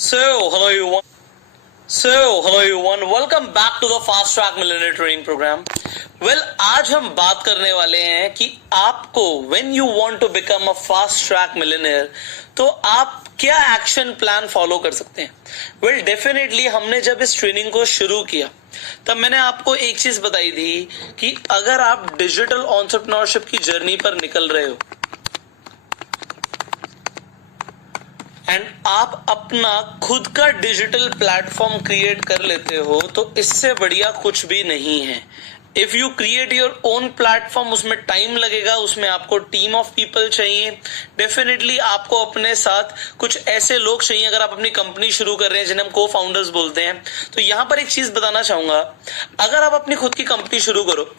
Hello everyone. Hello everyone. Welcome back to the Fast Track Millionaire Training Program. आज हम बात करने वाले हैं कि आपको when you want to become a fast track millionaire, तो आप क्या एक्शन प्लान फॉलो कर सकते हैं। डेफिनेटली हमने जब इस ट्रेनिंग को शुरू किया तब मैंने आपको एक चीज बताई थी कि अगर आप डिजिटल एंटरप्रेन्योरशिप की जर्नी पर निकल रहे हो एंड आप अपना खुद का डिजिटल प्लेटफॉर्म क्रिएट कर लेते हो तो इससे बढ़िया कुछ भी नहीं है। If you create your own platform, उसमें टाइम लगेगा, उसमें आपको टीम ऑफ पीपल चाहिए, डेफिनेटली आपको अपने साथ कुछ ऐसे लोग चाहिए। अगर आप अपनी कंपनी शुरू कर रहे हैं जिन्हें हम को फाउंडर्स बोलते हैं, तो यहां पर एक चीज बताना चाहूंगा, अगर आप अपनी खुद की कंपनी शुरू करो,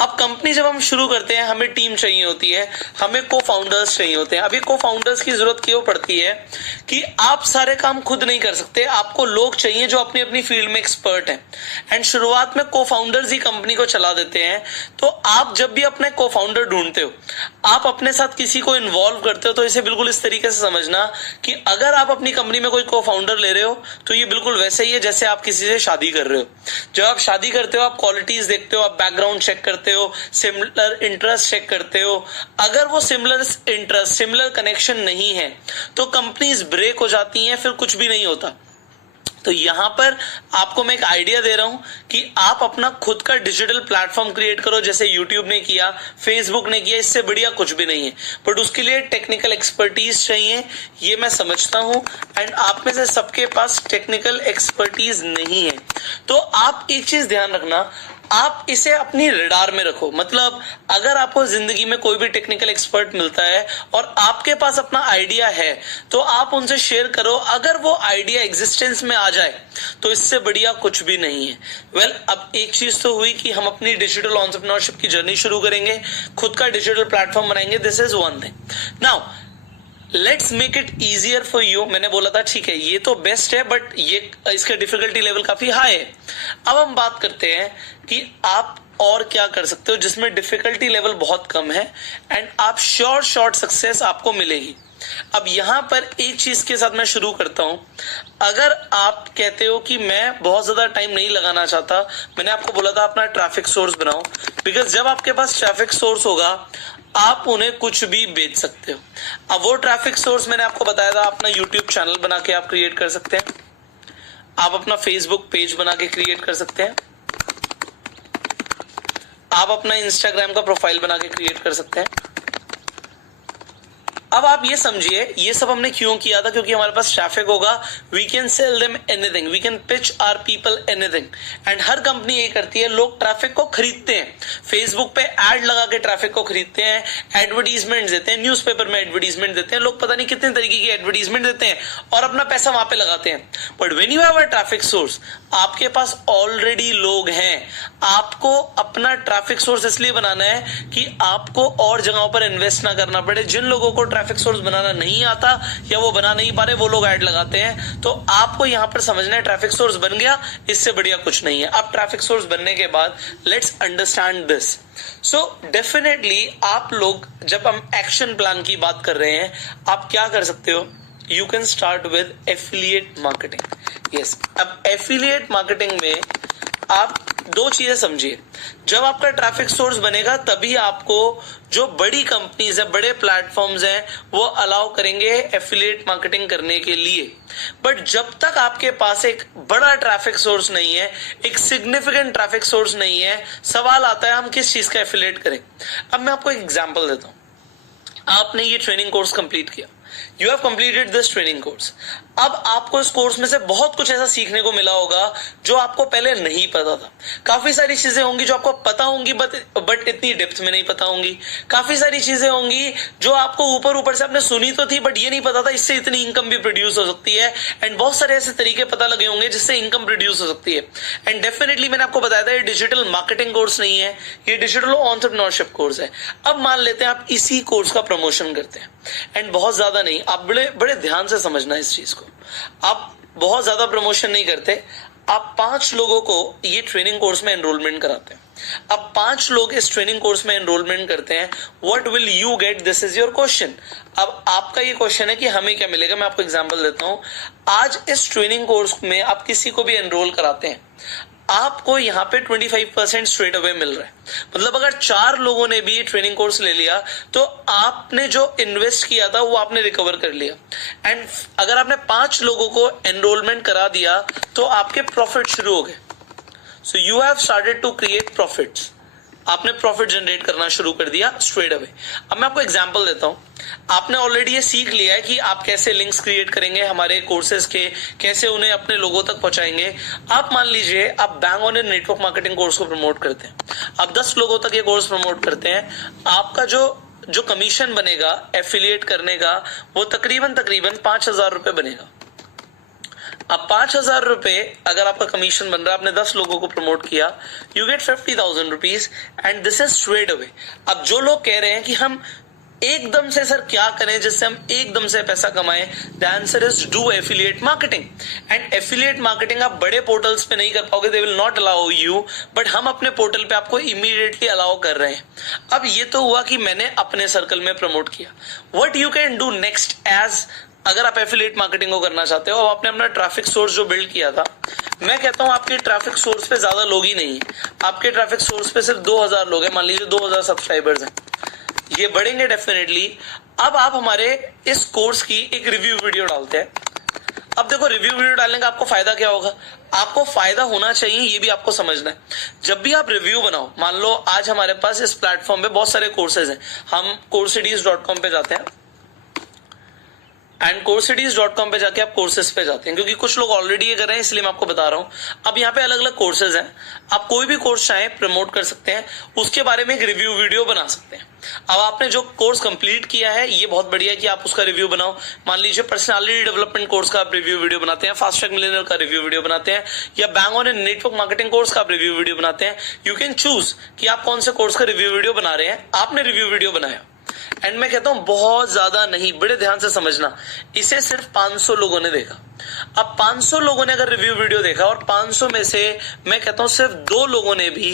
अब कंपनी जब हम शुरू करते हैं हमें टीम चाहिए होती है, हमें को फाउंडर्स चाहिए होते हैं। अभी को फाउंडर्स की जरूरत क्यों पड़ती है कि आप सारे काम खुद नहीं कर सकते, आपको लोग चाहिए जो अपनी अपनी फील्ड में एक्सपर्ट हैं। एंड शुरुआत में को फाउंडर्स ही कंपनी को चला देते हैं। तो आप जब भी अपने को फाउंडर ढूंढते हो, आप अपने साथ किसी को इन्वॉल्व करते हो, तो इसे बिल्कुल इस तरीके से समझना कि अगर आप अपनी कंपनी में कोई को फाउंडर ले रहे हो तो ये बिल्कुल वैसे ही है जैसे आप किसी से शादी कर रहे हो। जब आप शादी करते हो आप क्वालिटीज देखते हो, आप बैकग्राउंड चेक करते हो, सिमिलर इंटरेस्ट चेक करते हो। अगर वो सिमिलर इंटरेस्ट, सिमिलर कनेक्शन नहीं है तो कंपनीज ब्रेक हो जाती हैं, फिर कुछ भी नहीं होता। तो यहां पर आपको मैं एक आइडिया दे रहा हूं कि आप अपना खुद का डिजिटल प्लेटफॉर्म क्रिएट करो, जैसे यूट्यूब ने किया, फेसबुक ने किया, इससे बढ़िया कुछ भी नहीं है। बट उसके लिए टेक्निकल एक्सपर्टीज चाहिए, ये मैं समझता हूं। एंड आप में से सबके पास टेक्निकल एक्सपर्टीज नहीं है, तो आप एक चीज ध्यान रखना, आप इसे अपनी रडार में रखो। मतलब अगर आपको जिंदगी में कोई भी टेक्निकल एक्सपर्ट मिलता है और आपके पास अपना आइडिया है तो आप उनसे शेयर करो। अगर वो आइडिया एग्जिस्टेंस में आ जाए तो इससे बढ़िया कुछ भी नहीं है। अब एक चीज तो हुई कि हम अपनी डिजिटल एंटरप्रेन्योरशिप की जर्नी शुरू करेंगे, खुद का डिजिटल प्लेटफॉर्म बनाएंगे, this is one thing. Now let's make it easier for you. मैंने बोला था ठीक है ये तो बेस्ट है, बट ये इसका डिफिकल्टी लेवल काफी हाई है। अब हम बात करते हैं कि आप और क्या कर सकते हो जिसमें डिफिकल्टी लेवल बहुत कम है एंड आप शॉर्ट सक्सेस आपको मिलेगी। अब यहां पर एक चीज के साथ मैं शुरू करता हूं। अगर आप कहते हो कि मैं बहुत ज्यादा टाइम नहीं लगाना चाहता, मैंने आपको बोला था अपना ट्रैफिक सोर्स बनाओ, बिकॉज जब आपके पास ट्रैफिक सोर्स होगा आप उन्हें कुछ भी बेच सकते हो। अब वो ट्रैफिक सोर्स मैंने आपको बताया था, अपना यूट्यूब चैनल बना के आप क्रिएट कर सकते हैं, आप अपना फेसबुक पेज बना के क्रिएट कर सकते हैं, आप अपना इंस्टाग्राम का प्रोफाइल बना के क्रिएट कर सकते हैं। अब आप ये समझिए ये सब हमने क्यों किया था, क्योंकि हमारे पास ट्रैफिक होगा, we can sell them anything, we can pitch our people anything. And हर कंपनी ये करती है, लोग ट्रैफिक को खरीदते हैं, फेसबुक पे एड लगा के ट्रैफिक को खरीदते हैं, एडवर्टीजमेंट देते हैं, न्यूज़पेपर में एडवर्टीजमेंट देते हैं, लोग पता नहीं कितने तरीके की एडवर्टीजमेंट देते हैं और अपना पैसा वहां पे लगाते हैं। But when you have a traffic source, आपके पास ऑलरेडी लोग हैं। आपको अपना ट्रैफिक सोर्स इसलिए बनाना है कि आपको और जगहों पर इन्वेस्ट ना करना पड़े। जिन लोगों को ट्रैफिक सोर्स बनाना नहीं आता या वो बना नहीं पा रहे, वो लोग ऐड लगाते हैं। तो आपको यहां पर समझना है ट्रैफिक सोर्स बन गया, इससे बढ़िया कुछ नहीं है। अब ट्रैफिक सोर्स बनने के बाद let's understand this. So definitely आप लोग, जब हम एक्शन प्लान की बात कर रहे हैं, आप क्या कर सकते हो, you can start with affiliate marketing. Yes, अब एफिलिएट मार्केटिंग में आप दो चीजें समझिए। जब आपका ट्रैफिक सोर्स बनेगा तभी आपको जो बड़ी कंपनीज है, बड़े प्लेटफॉर्म्स हैं, वो अलाउ करेंगे एफिलिएट मार्केटिंग करने के लिए। बट जब तक आपके पास एक बड़ा ट्रैफिक सोर्स नहीं है, एक सिग्निफिकेंट ट्रैफिक सोर्स नहीं है, सवाल आता है हम किस चीज का एफिलिएट करें। अब मैं आपको एक एग्जांपल देता हूं। आपने ये ट्रेनिंग कोर्स कंप्लीट किया, you have completed this training course. अब आपको इस कोर्स में से बहुत कुछ ऐसा सीखने को मिला होगा जो आपको पहले नहीं पता था। काफी सारी चीजें होंगी जो आपको पता होंगी बट इतनी डेप्थ में नहीं पता होंगी। काफी सारी चीजें होंगी जो आपको ऊपर से आपने सुनी तो थी बट ये नहीं पता था इससे इतनी इनकम भी प्रोड्यूस हो सकती है। एंड बहुत सारे ऐसे तरीके पता लगे होंगे जिससे इनकम प्रोड्यूस हो सकती है। एंड डेफिनेटली मैंने आपको बताया था ये डिजिटल मार्केटिंग कोर्स नहीं है, ये डिजिटल एंटरप्रेन्योरशिप कोर्स है। अब मान लेते हैं आप इसी कोर्स का प्रमोशन करते हैं, एंड बहुत ज्यादा नहीं, आप बड़े ध्यान से समझना इस चीज को। आप बहुत ज्यादा प्रमोशन नहीं करते, आप 5 लोगों को ये ट्रेनिंग कोर्स में एनरोलमेंट कराते हैं। अब 5 लोग इस ट्रेनिंग कोर्स में एनरोलमेंट करते हैं, what will you get, this is your question. अब आपका ये क्वेश्चन है कि हमें क्या मिलेगा। मैं आपको एग्जांपल देता हूं। आज इस ट्रेनिंग कोर्स में आप किसी को भी एनरोल कराते हैं, आपको यहाँ पे 25% स्ट्रेट अवे मिल रहा है। मतलब अगर 4 लोगों ने भी ट्रेनिंग कोर्स ले लिया तो आपने जो इन्वेस्ट किया था वो आपने रिकवर कर लिया। एंड अगर आपने 5 लोगों को एनरोलमेंट करा दिया तो आपके प्रॉफिट शुरू हो गए। So you have started to create profits. आपने प्रॉफिट जनरेट करना शुरू कर दिया स्ट्रेट अवे। अब मैं आपको एग्जांपल देता हूं। आपने ऑलरेडी ये सीख लिया है कि आप कैसे लिंक्स क्रिएट करेंगे हमारे कोर्सेज के, कैसे उन्हें अपने लोगों तक पहुंचाएंगे। आप मान लीजिए आप bang on network marketing course को प्रमोट करते हैं, आप 10 लोगों तक ये कोर्स प्रमोट करते हैं। आपका जो कमीशन बनेगा एफिलिएट करने का वो तकरीबन 5,000 रुपए बनेगा। अब 5,000 रुपए अगर आपका कमीशन बन रहा है, आपने 10 लोगों को प्रमोट किया, you get 50,000 rupees and this is straight away. अब जो लोग कह रहे हैं कि हम एकदम से सर क्या करें जिससे हम एकदम से पैसा कमाएं, the answer is do affiliate marketing. And affiliate marketing आप बड़े पोर्टल्स पे नहीं कर पाओगे, they will not allow you, but हम अपने पोर्टल पे आपको इमीडिएटली अलाउ कर रहे हैं। अब ये तो हुआ कि मैंने अपने सर्कल में प्रमोट किया। What you can do next as, अगर आप एफिलिएट मार्केटिंग को करना चाहते हो, आपने अपना ट्रैफिक सोर्स जो बिल्ड किया था, मैं कहता हूं आपके ट्रैफिक सोर्स पे ज्यादा लोग ही नहीं है, आपके ट्रैफिक सोर्स पे सिर्फ 2,000 लोग हैं, मान लीजिए 2,000 सब्सक्राइबर्स हैं, ये बढ़ेंगे डेफिनेटली। अब आप हमारे इस कोर्स की एक रिव्यू वीडियो डालते हैं। अब देखो रिव्यू वीडियो डालने का आपको फायदा क्या होगा, आपको फायदा होना चाहिए ये भी आपको समझना है। जब भी आप रिव्यू बनाओ, मान लो आज हमारे पास इस प्लेटफॉर्म पे बहुत सारे कोर्सेज हैं, हम courseidis.com पे जाते हैं एंड courseidis.com पे जाके आप कोर्सेज पे जाते हैं, क्योंकि कुछ लोग ऑलरेडी ये कर रहे हैं इसलिए मैं आपको बता रहा हूं। अब यहाँ पे अलग अलग कोर्सेज हैं, आप कोई भी कोर्स चाहे प्रमोट कर सकते हैं, उसके बारे में एक रिव्यू वीडियो बना सकते हैं। अब आपने जो कोर्स कंप्लीट किया है ये बहुत बढ़िया है कि आप उसका रिव्यू बनाओ। मान लीजिए पर्सनालिटी डेवलपमेंट कोर्स का आप रिव्यू वीडियो बनाते हैं, फास्ट ट्रैक मिलियनेयर का रिव्यू वीडियो बनाते हैं, या bang on network marketing course का आप रिव्यू वीडियो बनाते हैं। यू कैन चूज कि आप कौन से कोर्स का रिव्यू वीडियो बना रहे हैं। आपने रिव्यू वीडियो बनाया एंड मैं कहता हूं बहुत ज्यादा नहीं, बड़े ध्यान से समझना, इसे सिर्फ 500 लोगों ने देखा। अब 500 लोगों ने अगर रिव्यू वीडियो देखा और 500 में से मैं कहता हूं सिर्फ 2 लोगों ने भी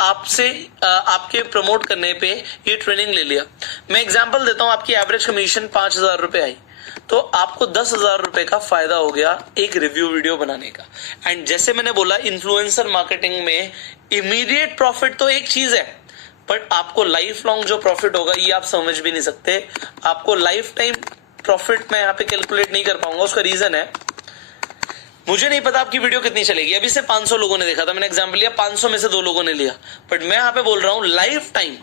आपसे आपके प्रमोट करने पे ये ट्रेनिंग ले लिया। मैं एग्जांपल देता हूं, आपकी एवरेज कमीशन 5,000 रुपए आई तो आपको 10,000 रुपए का फायदा हो गया एक रिव्यू वीडियो बनाने का। एंड जैसे मैंने बोला इन्फ्लुएंसर मार्केटिंग में इमीडिएट प्रॉफिट तो एक चीज है, बट आपको लाइफ लॉन्ग जो प्रॉफिट होगा ये आप समझ भी नहीं सकते। आपको लाइफ टाइम प्रॉफिट मैं यहाँ पे कैलकुलेट नहीं कर पाऊंगा, उसका रीजन है मुझे नहीं पता आपकी वीडियो कितनी चलेगी। अभी से 500 लोगों ने देखा था, मैंने एग्जांपल लिया, 500 में से 2 लोगों ने लिया, बट मैं यहाँ पे बोल रहा हूं लाइफ टाइम,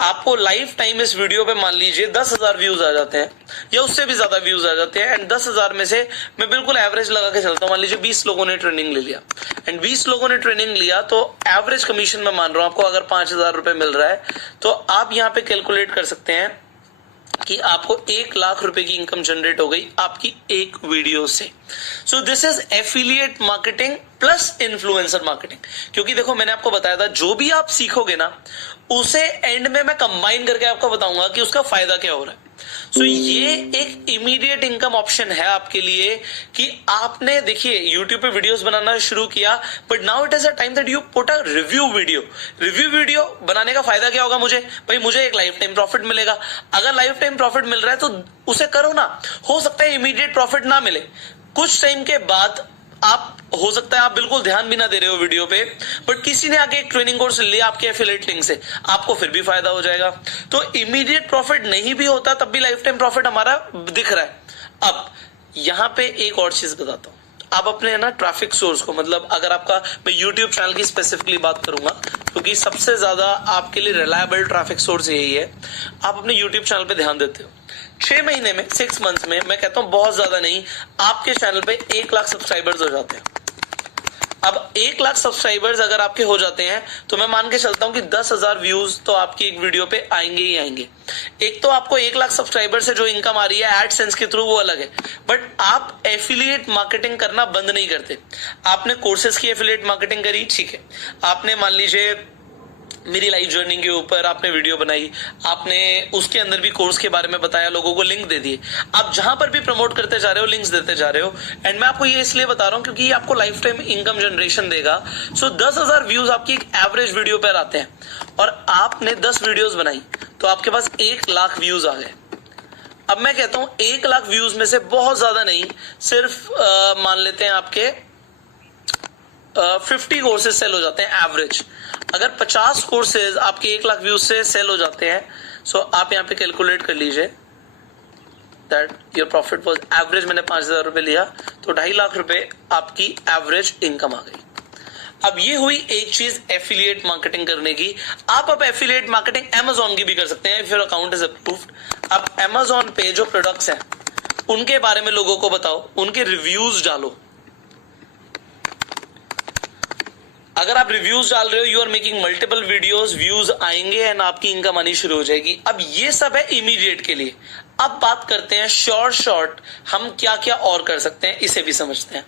आपको लाइफ टाइम इस वीडियो पे मान लीजिए 10,000 व्यूज आ जाते हैं या उससे भी ज्यादा व्यूज आ जाते हैं, एंड 10,000 में से मैं बिल्कुल एवरेज लगा के चलता हूं, मान लीजिए 20 लोगों ने ट्रेनिंग ले लिया एंड 20 लोगों ने ट्रेनिंग लिया तो एवरेज कमीशन मैं मान रहा हूं आपको अगर 5,000 रुपए मिल रहा है तो आप यहाँ पे कैलकुलेट कर सकते हैं कि आपको 1 लाख रुपए की इनकम जनरेट हो गई आपकी एक वीडियो से। So this is affiliate marketing plus influencer marketing. क्योंकि देखो मैंने आपको बताया था जो भी आप सीखोगे ना उसे एंड में मैं कंबाइन करके आपको बताऊंगा कि उसका फायदा क्या हो रहा है। सो ये एक इमीडिएट इनकम ऑप्शन है आपके लिए कि आपने देखिए YouTube पे वीडियोस बनाना शुरू किया, but now it is a time that you put a review video. Review video बनाने का फायदा क्या होगा मुझे, भाई मुझे एक लाइफ टाइम प्रॉफिट मिलेगा। अगर लाइफ टाइम प्रॉफिट मिल रहा है तो उसे करो ना। हो सकता है इमीडिएट प्रॉफिट ना मिले, कुछ टाइम के बाद आप हो सकता है आप बिल्कुल ध्यान भी ना दे रहे हो वीडियो पे, बट किसी ने आके एक ट्रेनिंग कोर्स लिया आपके एफिलिएट लिंक से, आपको फिर भी फायदा हो जाएगा। तो इमीडिएट प्रॉफिट नहीं भी होता तब भी लाइफ टाइम प्रॉफिट हमारा दिख रहा है। अब यहां पे एक और चीज बताता हूं, आप अपने ना ट्रैफिक सोर्स को, मतलब अगर आपका, मैं यूट्यूब चैनल की स्पेसिफिकली बात करूंगा क्योंकि सबसे ज्यादा आपके लिए रिलायबल ट्रैफिक सोर्स यही है। आप अपने यूट्यूब चैनल पे ध्यान देते हो, 6 महीने में 6 मंथ्स में मैं कहता हूं बहुत ज्यादा नहीं, आपके चैनल पे 1 लाख सब्सक्राइबर्स हो जाते हैं। अब 1 लाख सब्सक्राइबर्स अगर आपके हो जाते हैं तो मैं मान के चलता हूं कि 10,000 व्यूज तो आपकी एक वीडियो पे आएंगे ही आएंगे। एक तो आपको 1 लाख सब्सक्राइबर से जो इनकम आ रही है एडसेंस के थ्रू वो अलग है, बट आप एफिलिएट मार्केटिंग करना बंद नहीं करते। आपने कोर्सेज की एफिलिएट मार्केटिंग करी, ठीक है, आपने मान लीजिए मेरी लाइफ जर्नी के ऊपर आपने वीडियो बनाई, आपने उसके अंदर भी कोर्स के बारे में बताया, लोगों को लिंक दे दिए, आप जहां पर भी प्रमोट करते जा रहे हो, लिंक्स देते जा रहे हो। एंड मैं आपको ये इसलिए बता रहा हूं क्योंकि ये आपको लाइफ टाइम इनकम जनरेशन देगा। सो 10,000 व्यूज आपकी एक एवरेज वीडियो पर आते हैं और आपने 10 वीडियोज बनाई तो आपके पास 1 लाख व्यूज आ गए। अब मैं कहता हूं 1 लाख व्यूज में से बहुत ज्यादा नहीं, सिर्फ मान लेते हैं आपके 50 कोर्सेज सेल हो जाते हैं एवरेज। अगर 50 कोर्सेज आपके 1 लाख व्यूज से सेल हो जाते हैं, सो आप यहां पे कैलकुलेट कर लीजिए that your profit was average, मैंने 5,000 रुपए लिया तो 2.5 लाख रुपए आपकी एवरेज इनकम आ गई। अब ये हुई एक चीज एफिलिएट मार्केटिंग करने की। आप अब एफिलिएट मार्केटिंग Amazon की भी कर सकते हैं if your account is approved. आप Amazon पे जो प्रोडक्ट्स हैं उनके बारे में लोगों को बताओ, उनके रिव्यूज डालो। अगर आप रिव्यूज डाल रहे हो, you are making multiple videos, views आएंगे एंड आपकी इनकम आनी शुरू हो जाएगी। अब ये सब है इमीडिएट के लिए। अब बात करते हैं शॉर्ट हम क्या क्या और कर सकते हैं, इसे भी समझते हैं।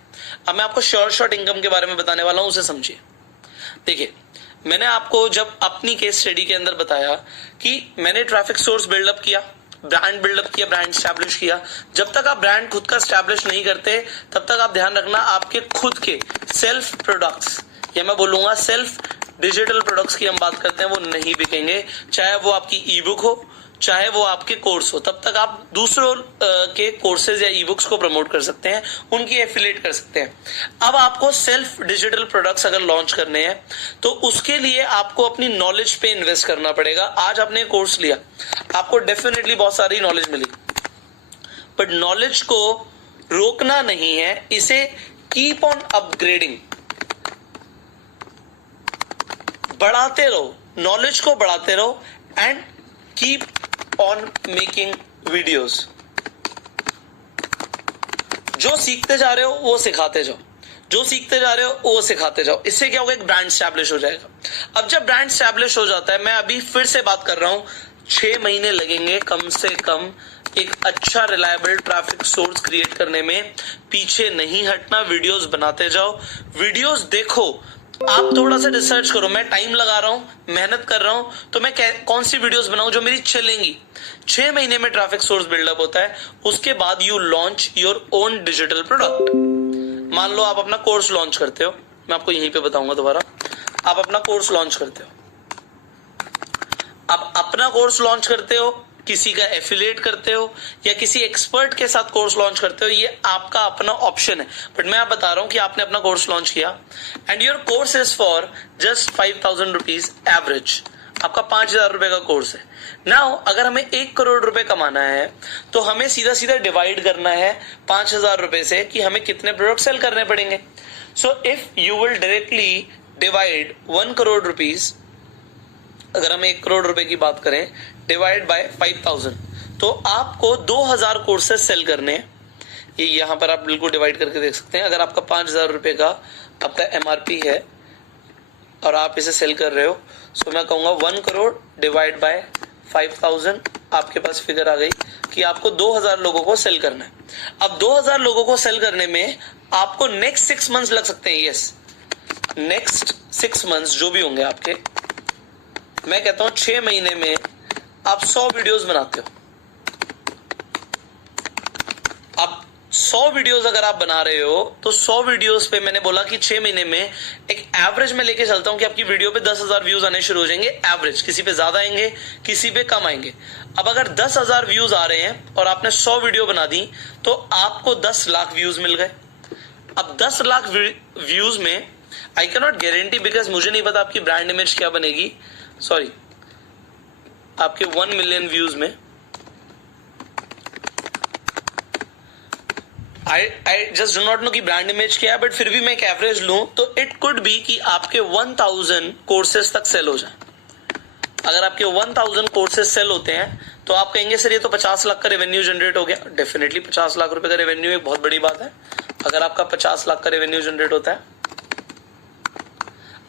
अब मैं आपको शॉर्ट इनकम के बारे में बताने वाला हूं, उसे समझिए। देखिए, मैंने आपको जब अपनी केस स्टडी के अंदर बताया कि मैंने ट्रैफिक सोर्स बिल्डअप किया, ब्रांड बिल्डअप किया, ब्रांड स्टैब्लिश किया। जब तक आप ब्रांड खुद का स्टैब्लिश नहीं करते तब तक आप ध्यान रखना आपके खुद के सेल्फ प्रोडक्ट्स, या मैं बोलूंगा सेल्फ डिजिटल प्रोडक्ट्स की हम बात करते हैं, वो नहीं बिकेंगे। चाहे वो आपकी ई बुक हो, चाहे वो आपके कोर्स हो, तब तक आप दूसरों के कोर्सेज या ई बुक्स को प्रमोट कर सकते हैं, उनकी एफिलिएट कर सकते हैं। अब आपको सेल्फ डिजिटल प्रोडक्ट्स अगर लॉन्च करने हैं तो उसके लिए आपको अपनी नॉलेज पे इन्वेस्ट करना पड़ेगा। आज आपने कोर्स लिया, आपको डेफिनेटली बहुत सारी नॉलेज मिली, बट नॉलेज को रोकना नहीं है, इसे कीप ऑन अपग्रेडिंग, बढ़ाते रहो, नॉलेज को बढ़ाते रहो and keep on making videos. जो सीखते जा रहे हो वो सिखाते जाओ, जो सीखते जा रहे हो वो सिखाते जाओ। इससे क्या होगा, एक ब्रांड स्टैब्लिश हो जाएगा। अब जब ब्रांड स्टैब्लिश हो जाता है, मैं अभी फिर से बात कर रहा हूं, 6 महीने लगेंगे कम से कम एक अच्छा रिलायबल ट्रैफिक सोर्स क्रिएट करने में। पीछे नहीं हटना, वीडियोस बनाते जाओ, वीडियोस देखो, आप थोड़ा सा रिसर्च करो। मैं टाइम लगा रहा हूं, मेहनत कर रहा हूं, तो मैं कौन सी वीडियोस बनाऊं जो मेरी चलेंगी। 6 महीने में ट्रैफिक सोर्स बिल्डअप होता है, उसके बाद you launch your own digital product. मान लो आप अपना कोर्स लॉन्च करते हो, मैं आपको यहीं पे बताऊंगा दोबारा। आप अपना कोर्स लॉन्च करते हो, आप अपना कोर्स लॉन्च करते हो, किसी का एफिलिएट करते हो या किसी एक्सपर्ट के साथ कोर्स लॉन्च करते हो, ये आपका अपना ऑप्शन है। बट मैं आप बता रहा हूं कि आपने अपना कोर्स लॉन्च किया and your course is for just 5,000 rupees average. आपका 5,000 रुपए का कोर्स है। नाउ अगर हमें 1 करोड़ रुपए कमाना है तो हमें सीधा सीधा डिवाइड करना है 5,000 रुपए से कि हमें कितने प्रोडक्ट सेल करने पड़ेंगे। So if you will directly divide 1 crore rupees, अगर हम 1 करोड़ रुपए की बात करें, डिवाइड बाय 5,000, तो आपको 2,000 कोर्सेज सेल करने हैं। ये यहां पर आप बिल्कुल डिवाइड करके देख सकते हैं। अगर आपका 5,000 रुपए का आपका MRP है और आप इसे सेल कर रहे हो, सो मैं कहूंगा 1 करोड़ डिवाइड बाय 5,000, आपके पास फिगर आ गई कि आपको 2,000 लोगों को सेल करना है। अब 2,000 लोगों को सेल करने में आपको नेक्स्ट 6 मंथ्स लग सकते हैं। यस, नेक्स्ट 6 मंथ्स जो भी होंगे आपके, मैं कहता हूं 6 महीने में आप 100 वीडियोस बनाते हो। अब 100 वीडियोस अगर आप बना रहे हो तो 100 वीडियोस पे मैंने बोला कि 6 महीने में एक एवरेज में लेके चलता हूं कि आपकी वीडियो पे 10,000 व्यूज आने शुरू हो जाएंगे एवरेज। किसी पे ज्यादा आएंगे, किसी पे कम आएंगे। अब अगर 10,000 व्यूज आ रहे हैं और आपने 100 वीडियो बना दी तो आपको 10 लाख व्यूज मिल गए। अब 10 लाख व्यूज में I can not guarantee, because मुझे नहीं पता आपकी ब्रांड इमेज क्या बनेगी। सॉरी, आपके 1 मिलियन व्यूज में I just do not know कि ब्रांड इमेज क्या है, बट फिर भी मैं एक एवरेज लूं तो इट कुड बी कि आपके 1,000 कोर्सेज तक सेल हो जाए। अगर आपके 1,000 कोर्सेज सेल होते हैं तो आप कहेंगे सर ये तो 50 लाख का रेवेन्यू जनरेट हो गया। डेफिनेटली 50 लाख रुपए का रेवेन्यू एक बहुत बड़ी बात है। अगर आपका 50 लाख का रेवेन्यू जनरेट होता है,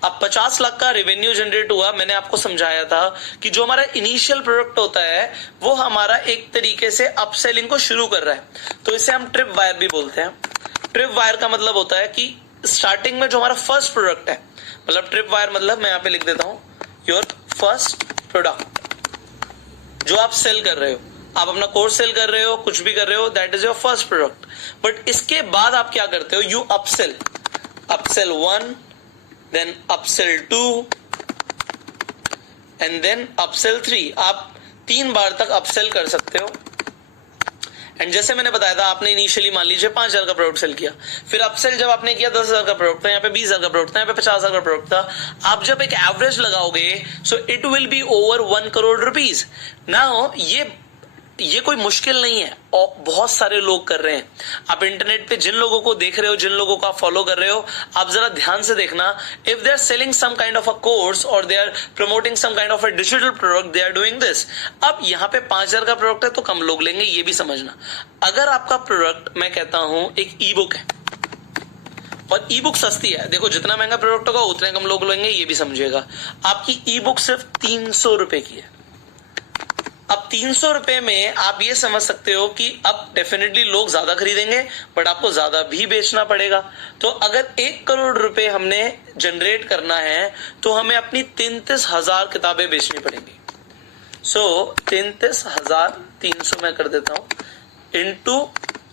अब 50 लाख का रेवेन्यू जनरेट हुआ, मैंने आपको समझाया था कि जो हमारा इनिशियल प्रोडक्ट होता है वो हमारा एक तरीके से अपसेलिंग को शुरू कर रहा है, तो इसे हम ट्रिप वायर भी बोलते हैं। ट्रिप वायर का मतलब होता है कि स्टार्टिंग में जो हमारा फर्स्ट प्रोडक्ट है, मतलब ट्रिप वायर मतलब मैं यहाँ पे लिख देता हूं योर फर्स्ट प्रोडक्ट जो आप सेल कर रहे हो। आप अपना कोर्स सेल कर रहे हो, कुछ भी कर रहे हो, that is your first product. But इसके बाद आप क्या करते हो, you upsell 1, then upsell 2 and then upsell 3। आप 3 बार तक अपसेल कर सकते हो। एंड जैसे मैंने बताया था, आपने इनिशियली मान लीजिए 5,000 का प्रोडक्ट सेल किया, फिर अपसेल जब आपने किया 10,000 का प्रोडक्ट था, यहाँ पे 20,000 का प्रोडक्ट था, यहाँ पे 50,000 का प्रोडक्ट था। आप जब एक एवरेज लगाओगे so it will be over 1 crore rupees. Now ये कोई मुश्किल नहीं है और बहुत सारे लोग कर रहे हैं। आप इंटरनेट पे जिन लोगों को देख रहे हो, जिन लोगों को आप फॉलो कर रहे हो, आप जरा ध्यान से देखना, if they are selling some kind of a course और they are promoting some kind of a digital product, they are doing this. अब यहाँ पे 5,000 का प्रोडक्ट है तो कम लोग लेंगे, ये भी समझना। अगर आपका प्रोडक्ट, मैं कहता हूं, एक ई बुक है और ई बुक सस्ती है, देखो जितना महंगा प्रोडक्ट होगा उतने कम लोग लेंगे, ये भी समझिएगा। आपकी ई बुक सिर्फ 300 रुपए की है। अब 300 रुपए में आप ये समझ सकते हो कि अब डेफिनेटली लोग ज्यादा खरीदेंगे, बट आपको ज्यादा भी बेचना पड़ेगा। तो अगर 1 करोड़ रुपए हमने जनरेट करना है तो हमें अपनी 33,000 किताबें बेचनी पड़ेंगी। सो 33,300 मैं कर देता हूं into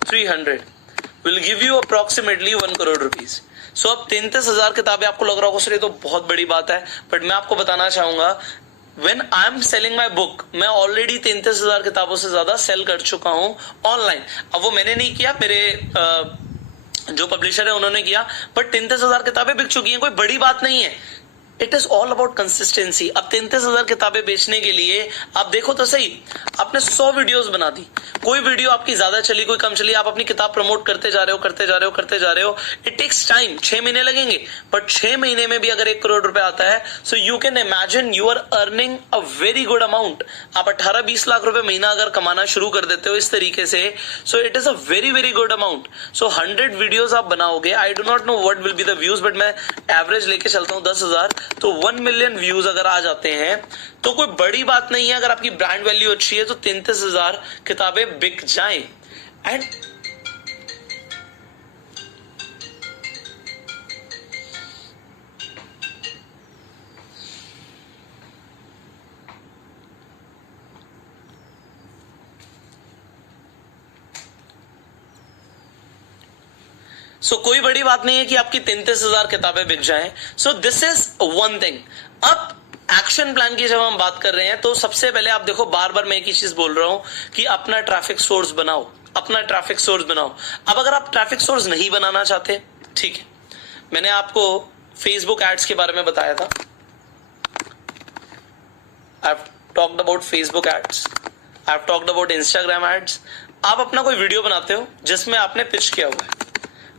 300 will give you approximately 1 crore rupees. So अब 33,000 किताबें, आपको लग रहा होगा सर ये तो बहुत बड़ी बात है, बट मैं आपको बताना चाहूंगा, When I am selling my book, मैं ऑलरेडी 33,000 किताबों से ज्यादा सेल कर चुका हूं ऑनलाइन। अब वो मैंने नहीं किया, मेरे जो पब्लिशर है उन्होंने किया, बट 33,000 किताबें बिक चुकी हैं, कोई बड़ी बात नहीं है। It is all about consistency. अब 33,000 किताबें बेचने के लिए आप देखो तो सही, आपने 100 वीडियोस बना दी, कोई वीडियो आपकी ज्यादा चली, कोई कम चली, आप अपनी किताब प्रमोट करते जा रहे हो। इट टेक्स टाइम, 6 महीने लगेंगे, बट 6 महीने में भी अगर 1 करोड़ रुपए आता है, so you can imagine you are earning a very good amount. आप 18-20 लाख रुपए महीना अगर कमाना शुरू कर देते हो इस तरीके से, so it is a very very good amount. So 100 videos आप बनाओगे, I do not know what will be the views, but मैं एवरेज लेके चलता हूं 10,000, तो 1 मिलियन व्यूज अगर आ जाते हैं तो कोई बड़ी बात नहीं है। अगर आपकी ब्रांड वैल्यू अच्छी है तो 33,000 किताबें बिक जाएं। एंड सो कोई बड़ी बात नहीं है कि आपकी 33,000 किताबें बिक जाएं। So this is one thing. अब एक्शन प्लान की जब हम बात कर रहे हैं तो सबसे पहले आप देखो, बार बार मैं एक ही चीज बोल रहा हूं कि अपना ट्रैफिक सोर्स बनाओ, अपना ट्रैफिक सोर्स बनाओ। अब अगर आप ट्रैफिक सोर्स नहीं बनाना चाहते, ठीक है, मैंने आपको फेसबुक एड्स के बारे में बताया था। I have talked about Facebook ads, I have talked about Instagram ads. आप अपना कोई वीडियो बनाते हो जिसमें आपने पिच किया हुआ है,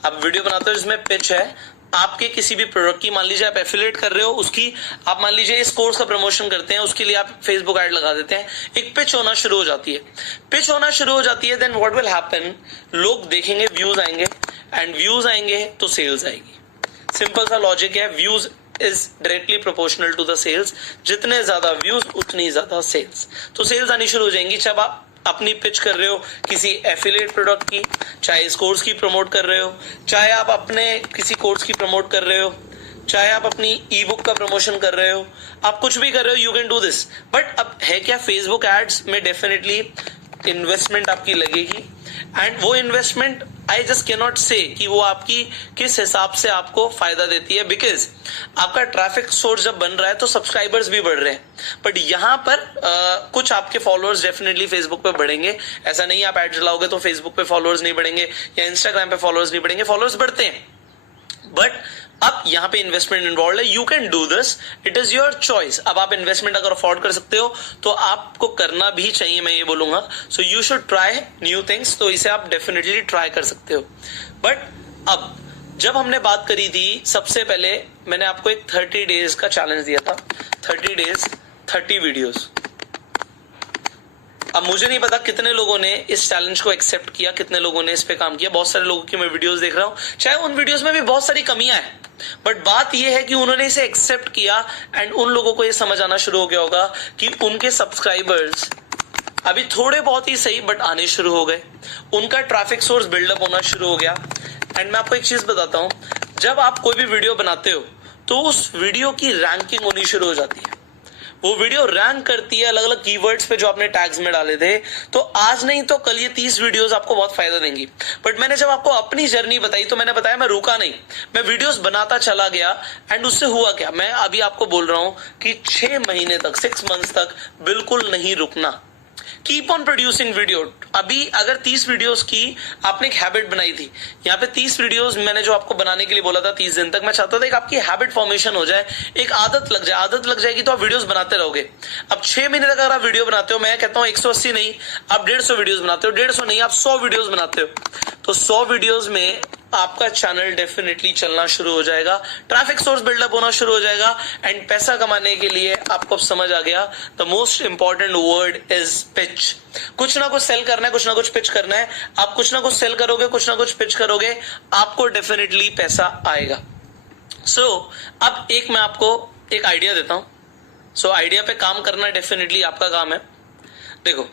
आप वीडियो बनाते हो जिसमें पिच है आपके किसी भी प्रोडक्ट की, मान लीजिए आप एफिलिएट कर रहे हो, उसकी आप मान लीजिए इस कोर्स का प्रमोशन करते हैं, उसके लिए आप फेसबुक ऐड लगा देते हैं, एक पिच होना शुरू हो जाती है। पिच होना शुरू हो जाती है, देन व्हाट विल हैपन, लोग देखेंगे, व्यूज आएंगे, एंड व्यूज आएंगे तो सेल्स आएगी। सिंपल सा लॉजिक है, views is directly proportional to the sales. जितने ज्यादा व्यूज उतनी ज्यादा सेल्स, तो सेल्स आनी शुरू हो जाएंगी। जब आप अपनी पिच कर रहे हो किसी एफिलिएट प्रोडक्ट की, चाहे इस कोर्स की प्रमोट कर रहे हो, चाहे आप अपने किसी कोर्स की प्रमोट कर रहे हो, चाहे आप अपनी ई बुक का प्रमोशन कर रहे हो, आप कुछ भी कर रहे हो, you can do this. But अब है क्या, फेसबुक एड्स में डेफिनेटली इन्वेस्टमेंट आपकी लगेगी, एंड वो investment I just can not से कि वो आपकी किस हिसाब से आपको फायदा देती है, बिकॉज आपका ट्रैफिक सोर्स जब बन रहा है तो सब्सक्राइबर्स भी बढ़ रहे हैं, बट यहां पर कुछ आपके फॉलोअर्स डेफिनेटली फेसबुक पे बढ़ेंगे। ऐसा नहीं आप एड चलाओगे तो फेसबुक पे फॉलोअर्स नहीं बढ़ेंगे या इंस्टाग्राम पे फॉलोअर्स नहीं बढ़ेंगे, फॉलोअर्स बढ़ते हैं, बट अब यहां पे इन्वेस्टमेंट इन्वॉल्व है। You can do this, it is your choice. अब आप इन्वेस्टमेंट अगर अफोर्ड कर सकते हो तो आपको करना भी चाहिए, मैं ये बोलूंगा। So you should try new things, तो इसे आप डेफिनेटली ट्राई कर सकते हो। बट अब जब हमने बात करी थी, सबसे पहले मैंने आपको एक 30 डेज का चैलेंज दिया था, 30 डेज 30 वीडियोस। अब मुझे नहीं पता कितने लोगों ने इस चैलेंज को एक्सेप्ट किया, कितने लोगों ने इस पे काम किया। बहुत सारे लोगों की मैं वीडियोस देख रहा हूं, चाहे उन वीडियोस में भी बहुत सारी कमियां हैं, बट बात यह है कि उन्होंने इसे एक्सेप्ट किया, एंड उन लोगों को यह समझ आना शुरू हो गया होगा कि उनके सब्सक्राइबर्स अभी थोड़े बहुत ही सही बट आने शुरू हो गए, उनका ट्रैफिक सोर्स बिल्डअप होना शुरू हो गया। एंड मैं आपको एक चीज बताता हूं, जब आप कोई भी वीडियो बनाते हो तो उस वीडियो की रैंकिंग होनी शुरू हो जाती है। वो वीडियो रैंक करती है अलग अलग कीवर्ड्स पे जो आपने टैग्स में डाले थे। तो आज नहीं तो कल ये 30 वीडियोस आपको बहुत फायदा देंगी। बट मैंने जब आपको अपनी जर्नी बताई तो मैंने बताया मैं रुका नहीं, मैं वीडियोस बनाता चला गया। एंड उससे हुआ क्या, मैं अभी आपको बोल रहा हूं कि 6 महीने तक, 6 मंथ्स तक बिल्कुल नहीं रुकना। Keep on producing video. अभी अगर 30 वीडियोस की आपने एक हैबिट बनाई थी, यहाँ पे 30 वीडियोस मैंने जो आपको बनाने के लिए बोला था 30 दिन तक, मैं चाहता था एक आपकी हैबिट फॉर्मेशन हो जाए, एक आदत लग जाए। आदत लग जाएगी तो आप वीडियोस बनाते रहोगे। अब 6 महीने तक अगर आप वीडियो बनाते हो, मैं कहता हूं 180 नहीं, आप 150 वीडियोस बनाते हो, 150 नहीं आप 100 वीडियोस बनाते हो, तो 100 वीडियोस में आपका चैनल डेफिनेटली चलना शुरू हो जाएगा, ट्रैफिक सोर्स बिल्डअप होना शुरू हो जाएगा। एंड पैसा कमाने के लिए आपको अब समझ आ गया, the most important word is pitch. कुछ ना कुछ सेल करना है, कुछ ना कुछ पिच करना है। आप कुछ ना कुछ सेल करोगे, कुछ ना कुछ पिच करोगे, आपको डेफिनेटली पैसा आएगा। सो अब एक मैं आपको एक आइडिया देता हूं। सो आइडिया पे काम करना डेफिनेटली आपका काम है। देखो,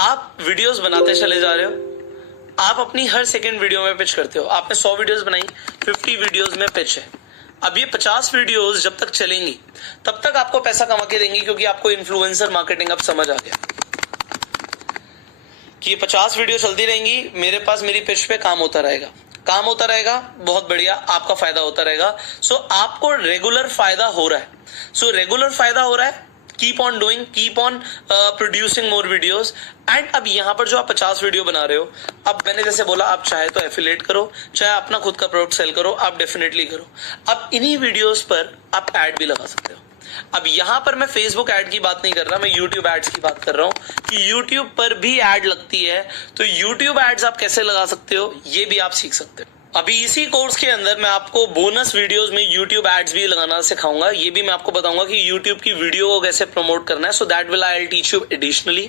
आप वीडियोस बनाते चले जा रहे हो, आप अपनी हर सेकंड वीडियो में पिच करते हो। आपने 100 वीडियोस बनाई, 50 वीडियोस में पिच है। अब ये 50 वीडियोस जब तक चलेंगी तब तक आपको पैसा कमा के देंगी, क्योंकि आपको इन्फ्लुएंसर मार्केटिंग अब समझ आ गया कि ये 50 वीडियो चलती रहेंगी, मेरे पास मेरी पिच पे काम होता रहेगा, काम होता रहेगा, बहुत बढ़िया, आपका फायदा होता रहेगा। सो आपको रेगुलर फायदा हो रहा है। सो रेगुलर फायदा हो रहा है, keep on doing, keep on producing more videos. And अब यहां पर जो आप 50 वीडियो बना रहे हो, अब मैंने जैसे बोला, आप चाहे तो एफिलिएट करो, चाहे अपना खुद का प्रोडक्ट सेल करो, आप डेफिनेटली करो। अब इन्हीं वीडियोस पर आप एड भी लगा सकते हो। अब यहां पर मैं फेसबुक एड की बात नहीं कर रहा, मैं यूट्यूब एड्स की बात कर रहा हूं कि यूट्यूब पर भी एड लगती है। तो यूट्यूब एड्स आप कैसे लगा सकते हो, ये भी आप सीख सकते हो। अभी इसी कोर्स के अंदर मैं आपको बोनस वीडियोस में यूट्यूब एड्स भी लगाना सिखाऊंगा। ये भी मैं आपको बताऊंगा कि यूट्यूब की वीडियो को कैसे प्रमोट करना है। So that will I teach you additionally.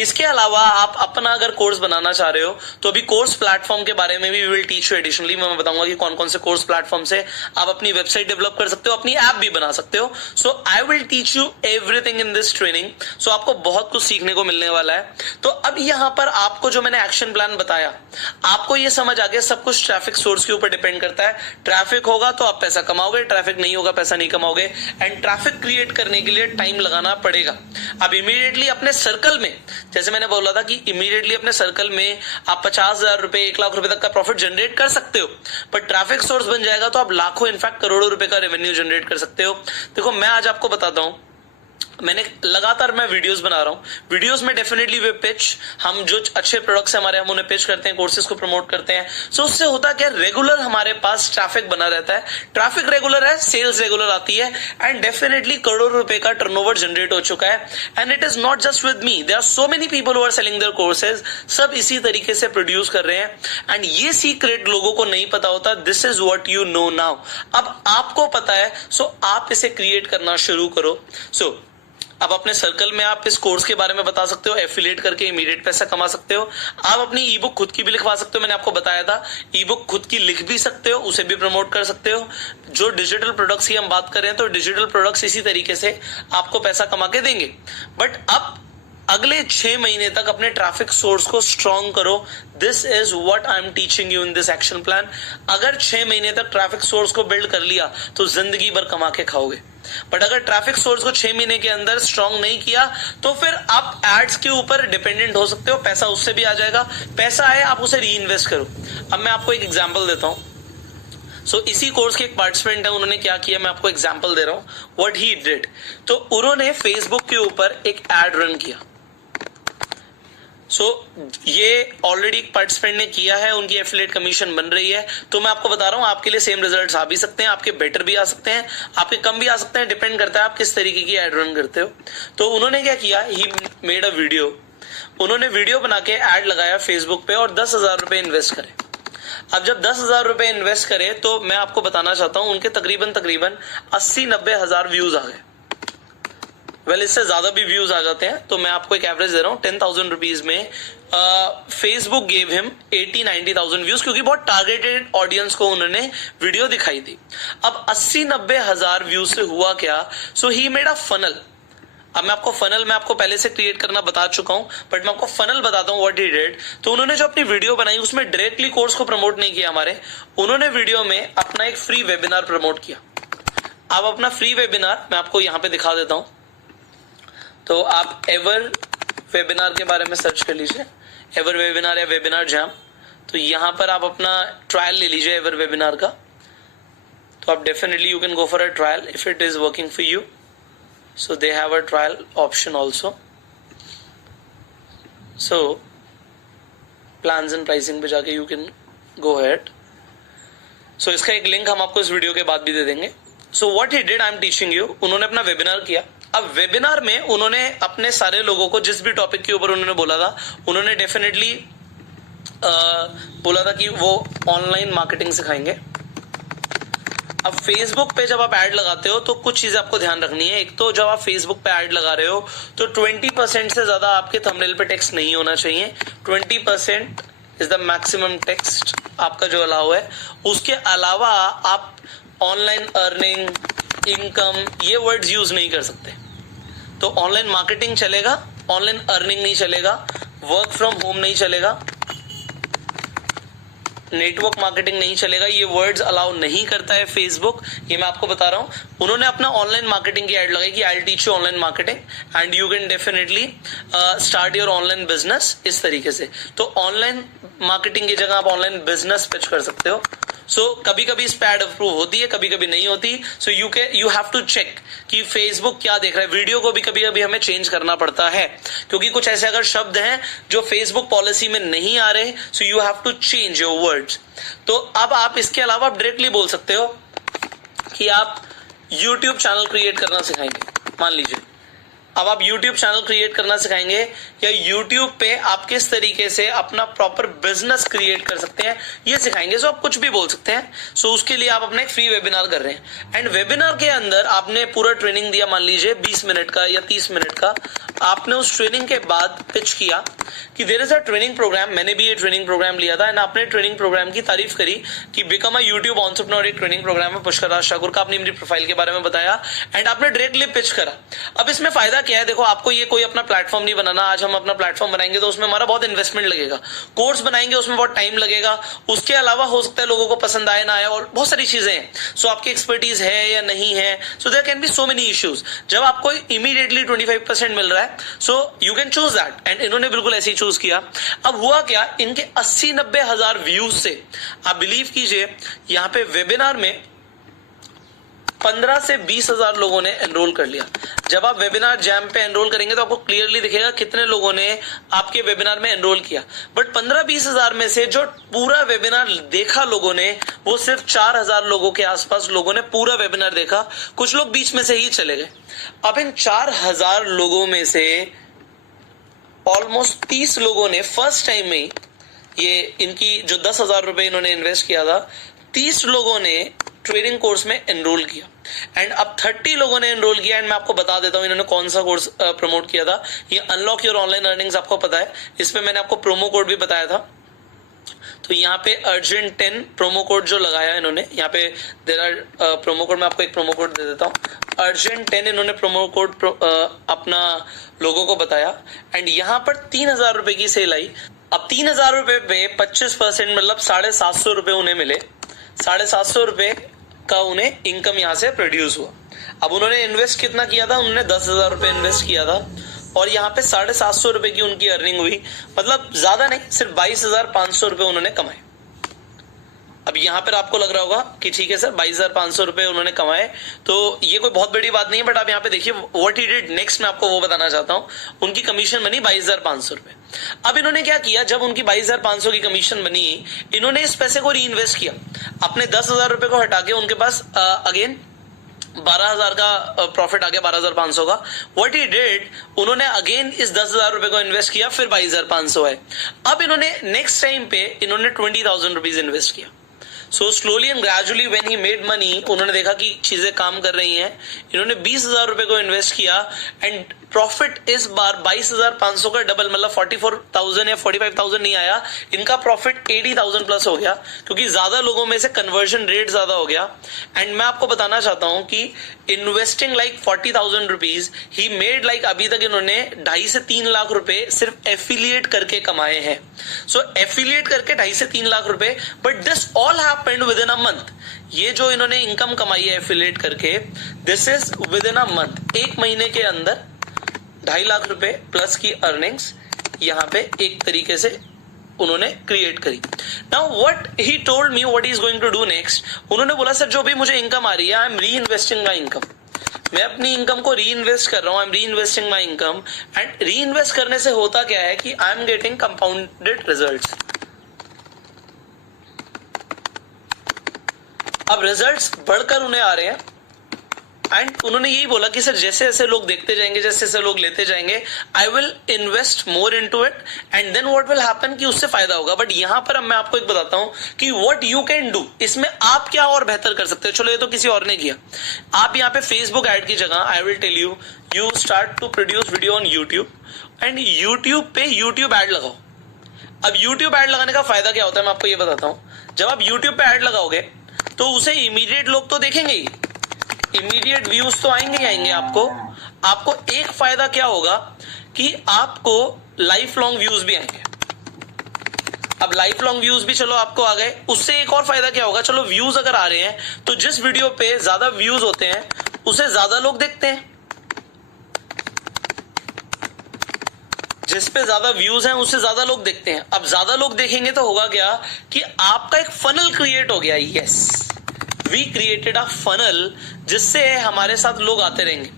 इसके अलावा आप अपना अगर कोर्स बनाना चाह रहे हो तो अभी कोर्स प्लेटफॉर्म के बारे में भी विल टीच यू एडिशनली। मैं बताऊंगा कि कौन कौन से कोर्स प्लेटफॉर्म से आप अपनी वेबसाइट डेवलप कर सकते हो, अपनी ऐप भी बना सकते हो। So I will teach you everything in this training. So आपको बहुत कुछ सीखने को मिलने वाला है। तो अब यहां पर आपको जो मैंने एक्शन प्लान बताया, आपको ये समझ आ गया सब कुछ ट्रैफिक सोर्स के ऊपर डिपेंड करता है। ट्रैफिक होगा तो आप पैसा कमाओगे, ट्रैफिक नहीं होगा पैसा नहीं कमाओगे। एंड ट्रैफिक क्रिएट करने के लिए टाइम लगाना पड़ेगा। अब इमीडिएटली अपने सर्कल में, जैसे मैंने बोला था कि इमीडिएटली अपने सर्कल में आप 50,000 रुपए, 1 लाख रुपए तक का प्रॉफिट जनरेट कर सकते हो। पर ट्रैफिक सोर्स बन जाएगा तो आप लाखों, इनफैक्ट करोड़ों रुपए का रेवेन्यू जनरेट कर सकते हो। देखो, मैं आज आपको बताता हूं, मैंने लगातार मैं वीडियोस बना रहा हूं। वीडियोस में डेफिनेटली वे पिच, हम जो अच्छे प्रोडक्ट्स हमारे, हम उन्हें पिच करते हैं, कोर्सेज को प्रमोट करते हैं। सो उससे होता क्या, रेगुलर हमारे पास ट्रैफिक बना रहता है। ट्रैफिक रेगुलर है, सेल्स रेगुलर आती है, एंड डेफिनेटली करोड़ों रुपए का टर्नओवर जनरेट हो चुका है। And it is not just with me, there are so many people who are selling their courses. सब इसी तरीके से प्रोड्यूस कर रहे हैं। एंड ये सीक्रेट लोगों को नहीं पता होता। This is what you know now. अब आपको पता है, सो आप इसे क्रिएट करना शुरू करो। सो अब अपने सर्कल में आप इस कोर्स के बारे में बता सकते हो, एफिलिएट करके इमीडिएट पैसा कमा सकते हो। आप अपनी ई बुक खुद की भी लिखवा सकते हो, मैंने आपको बताया था। ई बुक खुद की लिख भी सकते हो, उसे भी प्रमोट कर सकते हो। जो डिजिटल प्रोडक्ट्स की हम बात कर रहे हैं, तो डिजिटल प्रोडक्ट्स इसी तरीके से आपको पैसा कमा के देंगे। बट अब अगले 6 महीने तक अपने ट्रैफिक सोर्स को स्ट्रॉन्ग करो। This is what I am teaching you in this action plan. अगर 6 महीने तक ट्रैफिक सोर्स को बिल्ड कर लिया तो जिंदगी भर कमा के खाओगे। बट अगर ट्रैफिक सोर्स को 6 महीने के अंदर स्ट्रॉन्ग नहीं किया तो फिर आप एड्स के ऊपर डिपेंडेंट हो सकते हो। पैसा उससे भी आ जाएगा, पैसा आए आप उसे री इन्वेस्ट करो। अब मैं आपको एक एग्जाम्पल देता हूं। सो इसी कोर्स के एक पार्टिसिपेंट है, उन्होंने क्या किया, मैं आपको एग्जाम्पल दे रहा हूं व्हाट ही डिड। तो उन्होंने फेसबुक के ऊपर एक एड रन किया। सो ये ऑलरेडी एक पार्टिसिपेंट ने किया है, उनकी एफिलिएट कमीशन बन रही है। तो मैं आपको बता रहा हूं, आपके लिए सेम रिजल्ट्स आ भी सकते हैं, आपके बेटर भी आ सकते हैं, आपके कम भी आ सकते हैं, डिपेंड करता है आप किस तरीके की एड रन करते हो। तो उन्होंने क्या किया, ही मेड अ वीडियो। उन्होंने वीडियो बना के एड लगाया फेसबुक पे और 10,000 रुपए इन्वेस्ट करे। अब जब 10,000 रुपए इन्वेस्ट करे तो मैं आपको बताना चाहता हूं, उनके तकरीबन 80-90 हजार व्यूज आ गए। इससे ज्यादा भी व्यूज आ जाते हैं। तो मैं आपको एक एवरेज दे रहा हूं, 10,000 रुपीज में फेसबुक गेव हिम 80-90,000 व्यूज, क्योंकि बहुत टारगेटेड ऑडियंस को उन्होंने वीडियो दिखाई थी। अब 80-90 हजार व्यूज से हुआ क्या, सो ही मेड अ फनल। अब मैं आपको पहले से क्रिएट करना बता चुका हूं, बट मैं आपको फनल बताता हूं व्हाट ही डिड। तो उन्होंने जो अपनी वीडियो बनाई उसमें डायरेक्टली कोर्स को प्रमोट नहीं किया हमारे, उन्होंने वीडियो में अपना एक फ्री वेबिनार प्रमोट किया। अब अपना फ्री वेबिनार मैं आपको यहां पे दिखा देता हूं। तो आप एवर वेबिनार के बारे में सर्च कर लीजिए, एवर वेबिनार या वेबिनार जैम। तो यहां पर आप अपना ट्रायल ले लीजिए एवर वेबिनार का। तो आप definitely you can go for a trial if it is working for you. So they have a trial option also. So plans and pricing पे जाके यू कैन गो हेड। सो इसका एक link हम आपको इस वीडियो के बाद भी दे देंगे। So what he did, I am teaching you. उन्होंने अपना वेबिनार किया। अब वेबिनार में उन्होंने अपने सारे लोगों को जिस भी टॉपिक के ऊपर उन्होंने बोला था, उन्होंने डेफिनेटली बोला था कि वो ऑनलाइन मार्केटिंग सिखाएंगे। अब फेसबुक पे जब आप ऐड लगाते हो तो कुछ चीजें आपको ध्यान रखनी है। एक तो जब आप फेसबुक पे ऐड लगा रहे हो तो 20% से ज्यादा आपके थंबनेल पे टेक्स्ट नहीं होना चाहिए। 20% इज द मैक्सिमम टेक्स्ट आपका जो अलाउ है। उसके अलावा आप ऑनलाइन अर्निंग, इनकम, ये वर्ड्स यूज नहीं कर सकते। तो ऑनलाइन मार्केटिंग चलेगा, ऑनलाइन अर्निंग नहीं चलेगा, वर्क फ्रॉम होम नहीं चलेगा, नेटवर्क मार्केटिंग नहीं चलेगा। ये वर्ड्स अलाउ नहीं करता है फेसबुक, ये मैं आपको बता रहा हूं। उन्होंने अपना ऑनलाइन मार्केटिंग की एड लगाई कि आई will teach you online marketing and you can definitely start your online business, इस तरीके से। तो ऑनलाइन मार्केटिंग की जगह आप ऑनलाइन बिजनेस पिच कर सकते हो। सो कभी कभी इस पे एड अप्रूव होती है, कभी कभी नहीं होती। So you have to check कि फेसबुक क्या देख रहा है। वीडियो को भी कभी कभी हमें चेंज करना पड़ता है क्योंकि कुछ ऐसे अगर शब्द हैं जो फेसबुक पॉलिसी में नहीं आ रहे, so you have to change your words. तो अब आप इसके अलावा आप डायरेक्टली बोल सकते हो कि आप यूट्यूब चैनल क्रिएट करना सिखाएंगे। मान लीजिए अब आप YouTube चैनल क्रिएट करना सिखाएंगे या YouTube पे आप किस तरीके से अपना प्रॉपर बिजनेस क्रिएट कर सकते हैं ये सिखाएंगे। सो आप कुछ भी बोल सकते हैं। सो उसके लिए आप अपना एक फ्री वेबिनार कर रहे हैं एंड वेबिनार के अंदर आपने पूरा ट्रेनिंग दिया, मान लीजिए 20 मिनट का या 30 मिनट का। आपने उस ट्रेनिंग के बाद पिच किया कि there is a training program. मैंने भी ये ट्रेनिंग प्रोग्राम लिया था एंड आपने ट्रेनिंग प्रोग्राम की तारीफ करी कि बिकम अ यूट्यूब एंटरप्रेन्योर, एक ट्रेनिंग प्रोग्राम है पुष्कर राज ठाकुर का। आपने मेरी प्रोफाइल के बारे में बताया एंड आपने डायरेक्टली पिच करा। अब इसमें फायदा क्या है, देखो आपको ये कोई अपना प्लेटफॉर्म नहीं बनाना। आज हम अपना प्लेटफॉर्म बनाएंगे तो उसमें हमारा बहुत इन्वेस्टमेंट लगेगा, कोर्स बनाएंगे उसमें बहुत टाइम लगेगा, उसके अलावा हो सकता है लोगों को पसंद आए ना आए और बहुत सारी चीजें हैं। सो आपकी एक्सपर्टीज है या नहीं है, so there can be so many issues. जब आपको इमीडिएटली 25% मिल रहा है so you can choose that and इन्होंने बिल्कुल ऐसे ही चूज किया। अब हुआ क्या, इनके 80-90 हजार व्यूज से आप बिलीव कीजिए यहाँ पे वेबिनार में 15 से 20 हजार लोगों ने एनरोल कर लिया। जब आप वेबिनार जैम पे एनरोल करेंगे तो आपको क्लियरली दिखेगा कितने लोगों ने आपके वेबिनार में एनरोल किया। बट 15-20 हजार में से जो पूरा वेबिनार देखा लोगों ने, वो सिर्फ 4,000 लोगों के आसपास लोगों ने पूरा वेबिनार देखा। कुछ लोग बीच में से ही चले गए। अब इन 4,000 लोगों में से ऑलमोस्ट 30 लोगों ने फर्स्ट टाइम में, ये इनकी जो 10,000 रुपए इन्होंने इन्वेस्ट किया था, 30 लोगों ने ट्रेनिंग कोर्स में एनरोल किया एंड अब 30 लोगों ने एनरोल किया। एंड मैं आपको बता देता हूं इन्होंने कौन सा कोर्स प्रमोट किया था। ये अनलॉक योर ऑनलाइन अर्निंग्स, आपको पता है, इस पे मैंने आपको प्रोमो कोड भी बताया था। तो यहाँ पे अर्जेंट 10 प्रोमो कोड जो लगाया इन्होंने, यहाँ पे देयर आर प्रोमो कोड, मैं आपको एक प्रोमो कोड दे देता हूँ। अर्जेंट 10 इन्होंने प्रोमो कोड अपना लोगों को बताया एंड यहाँ पर 3,000 रुपए की सेल आई। अब 3,000 रुपए पे 25% मतलब 750 रुपए उन्हें मिले। 750 रुपए का उन्हें इनकम यहाँ से प्रोड्यूस हुआ। अब उन्होंने इन्वेस्ट कितना किया था, उन्होंने 10,000 रुपए इन्वेस्ट किया था और यहाँ पे 750 रुपए की उनकी अर्निंग हुई। मतलब ज्यादा नहीं, सिर्फ 22,500 रुपए उन्होंने कमाए। अब यहाँ पर आपको लग रहा होगा कि ठीक है सर 22,500 रुपए उन्होंने कमाए तो ये कोई बहुत बड़ी बात नहीं है। बट आप यहाँ पे देखिए व्हाट ही डिड नेक्स्ट, मैं आपको वो बताना चाहता हूँ। उनकी कमीशन बनी 22,500 रुपए। अब इन्होंने क्या किया, जब उनकी 22,500 की कमीशन बनी, इन्होंने इस पैसे को री इन्वेस्ट किया। अपने 10,000 रुपए को हटा के उनके पास अगेन 12,000 का प्रॉफिट आ गया, 12,500 का। व्हाट ही डिड, उन्होंने अगेन इस 10,000 रुपए को इन्वेस्ट किया, फिर 22,500 है। अब इन्होंने नेक्स्ट टाइम पे इन्होंने 20,000 रुपीज इन्वेस्ट किया। So slowly and gradually when he made money, उन्होंने देखा कि चीजें काम कर रही हैं। इन्होंने 20,000 रुपए को इन्वेस्ट किया एंड प्रॉफिट इस बार 22,500 का डबल, मतलब 44,000 या 45,000 नहीं आया, इनका प्रॉफिट 80,000 प्लस हो गया क्योंकि ज्यादा लोगों में से कन्वर्जन रेट ज्यादा हो गया। एंड मैं आपको बताना चाहता हूं कि investing like 40,000 rupees he made like, अभी तक इन्होंने 2.5 से 3 लाख रुपए सिर्फ एफिलिएट करके कमाए हैं। सो एफिलिएट करके 2.5 से 3 लाख रुपए, but this all happened with in a month. ये जो इन्होंने इनकम कमाई है एफिलिएट करके, this is with in a month, एक महीने के अंदर 2.5 लाख रुपए प्लस की अर्निंग्स यहाँ पे एक तरीके से उन्होंने क्रिएट करी। Now what he told me what he is going to do next, उन्होंने बोला सर जो भी मुझे इनकम आ रही है, आई एम री इन्वेस्टिंग माई इनकम, मैं अपनी इनकम को री इन्वेस्ट कर रहा हूं, आई एम री investing my income, and re invest करने से होता क्या है कि I am getting compounded results. अब रिजल्ट्स बढ़कर उन्हें आ रहे हैं, एंड उन्होंने यही बोला कि सर जैसे जैसे लोग देखते जाएंगे, जैसे जैसे लोग लेते जाएंगे, I will invest more into it and then what will happen कि उससे फायदा होगा। बट यहां पर अब मैं आपको एक बताता हूं कि व्हाट यू कैन डू, इसमें आप क्या और बेहतर कर सकते हो। चलो ये तो किसी और ने किया, आप यहाँ पे फेसबुक एड की जगह I will tell you, you start to produce video on YouTube and YouTube पे यूट्यूब एड लगाओ। अब यूट्यूब एड लगाने का फायदा क्या होता है मैं आपको ये बताता हूं। जब आप यूट्यूब पे एड लगाओगे तो उसे इमीडिएट लोग तो देखेंगे ही, इमीडिएट व्यूज तो आएंगे ही आएंगे। आपको एक फायदा क्या होगा कि आपको लाइफ लॉन्ग व्यूज भी आएंगे। अब लाइफ लॉन्ग व्यूज भी चलो आपको आ गए, उससे एक और फायदा क्या होगा, चलो व्यूज अगर आ रहे हैं तो जिस वीडियो पे ज्यादा व्यूज होते हैं उसे ज्यादा लोग देखते हैं, जिस पे ज्यादा व्यूज हैं उससे ज्यादा लोग देखते हैं। अब ज्यादा लोग देखेंगे तो होगा क्या कि आपका एक फनल क्रिएट हो गया। Yes, we created a funnel जिससे हमारे साथ लोग आते रहेंगे।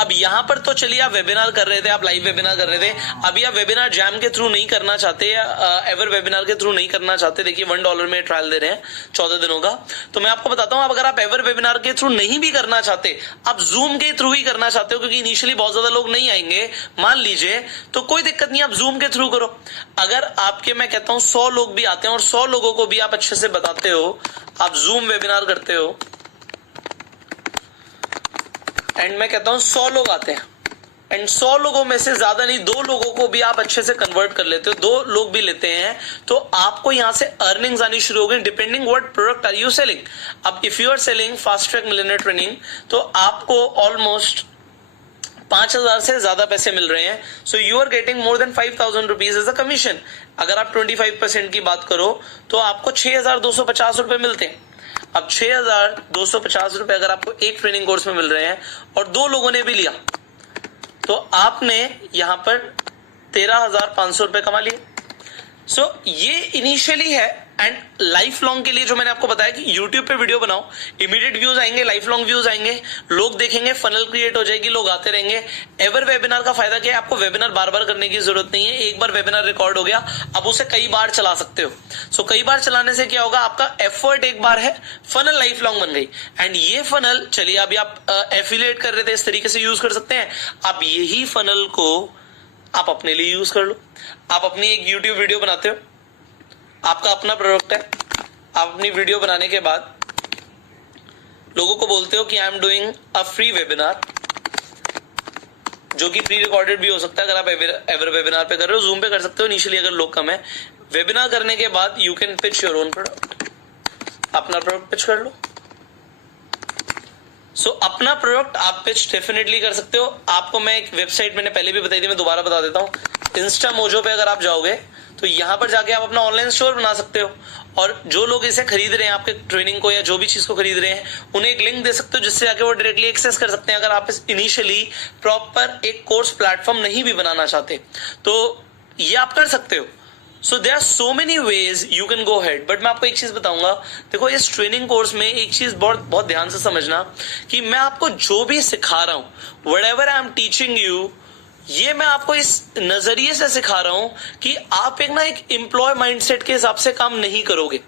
अब यहां पर तो चलिए आप वेबिनार कर रहे थे, आप लाइव वेबिनार कर रहे थे, अभी आप वेबिनार जैम के थ्रू नहीं करना चाहते या एवर वेबिनार के थ्रू नहीं करना चाहते, देखिए $1 में ट्रायल दे रहे हैं 14 दिनों का। तो मैं आपको बताता हूं, अगर आप एवर वेबिनार के थ्रू नहीं भी करना चाहते, आप जूम के थ्रू ही करना चाहते हो क्योंकि इनिशियली बहुत ज्यादा लोग नहीं आएंगे मान लीजिए, तो कोई दिक्कत नहीं, आप जूम के थ्रू करो। अगर आपके मैं कहता हूं 100 लोग भी आते हैं और 100 लोगों को भी आप अच्छे से बताते हो, आप जूम वेबिनार करते हो एंड मैं कहता हूं 100 लोग आते हैं एंड 100 लोगों में से ज्यादा नहीं 2 लोगों को भी आप अच्छे से कन्वर्ट कर लेते हो, 2 लोग भी लेते हैं, तो आपको यहां से अर्निंग्स आनी शुरू हो गई depending what product are you selling. अब if you are selling fast track millionaire training तो आपको ऑलमोस्ट 5,000 से ज्यादा पैसे मिल रहे हैं। So you are getting more than 5,000 rupees as a commission. अगर आप 25% की बात करो तो आपको 6,250 रुपए मिलते हैं। अब 6,250 रुपए अगर आपको एक ट्रेनिंग कोर्स में मिल रहे हैं और 2 लोगों ने भी लिया तो आपने यहां पर 13,500 रुपए कमा लिए। सो ये इनिशियली है एंड लाइफ लॉन्ग के लिए जो मैंने आपको बताया कि YouTube पे वीडियो बनाओ, इमीडिएट व्यूज आएंगे, लाइफ लॉन्ग व्यूज आएंगे, लोग देखेंगे, फनल क्रिएट हो जाएगी, लोग आते रहेंगे। एवर वेबिनार का फायदा क्या है, आपको वेबिनार बार बार करने की जरूरत नहीं है। एक बार वेबिनार रिकॉर्ड हो गया, अब उसे कई बार चला सकते हो। सो कई बार चलाने से क्या होगा, आपका एफर्ट एक बार है, फनल लाइफ लॉन्ग बन गई। एंड ये फनल चलिए अभी आप एफिलिएट कर रहे थे, इस तरीके से यूज कर सकते हैं। आप यही फनल को आप अपने लिए यूज कर लो। आप अपनी एक YouTube वीडियो बनाते हो, आपका अपना प्रोडक्ट है, आप अपनी वीडियो बनाने के बाद लोगों को बोलते हो कि I am doing a free webinar, जो कि प्री रिकॉर्डेड भी हो सकता है। अगर आप एवर वेबिनार पे कर रहे हो, जूम पे कर सकते हो इनिशियली अगर लोग कम है। वेबिनार करने के बाद you can pitch your own product, अपना प्रोडक्ट पिच कर लो। सो अपना प्रोडक्ट आप पिच डेफिनेटली कर सकते हो। आपको मैं एक वेबसाइट मैंने पहले भी बताई थी, मैं दोबारा बता देता हूं। इंस्टामोजो पे अगर आप जाओगे तो यहां पर जाके आप अपना ऑनलाइन स्टोर बना सकते हो और जो लोग इसे खरीद रहे हैं, आपके ट्रेनिंग को या जो भी चीज को खरीद रहे हैं, उन्हें एक लिंक दे सकते हो जिससे जाके वो डायरेक्टली एक्सेस कर सकते हैं। अगर आप इनिशियली प्रॉपर एक कोर्स प्लेटफॉर्म नहीं भी बनाना चाहते तो ये आप कर सकते हो। So there are so many ways you can go head. But मैं आपको एक चीज बताऊंगा, देखो इस ट्रेनिंग कोर्स में एक चीज बहुत ध्यान से समझना कि मैं आपको जो भी सिखा रहा हूं, whatever I am teaching you, ये मैं आपको इस नजरिए से सिखा रहा हूं कि आप एक एम्प्लॉय माइंडसेट के हिसाब से काम नहीं करोगे।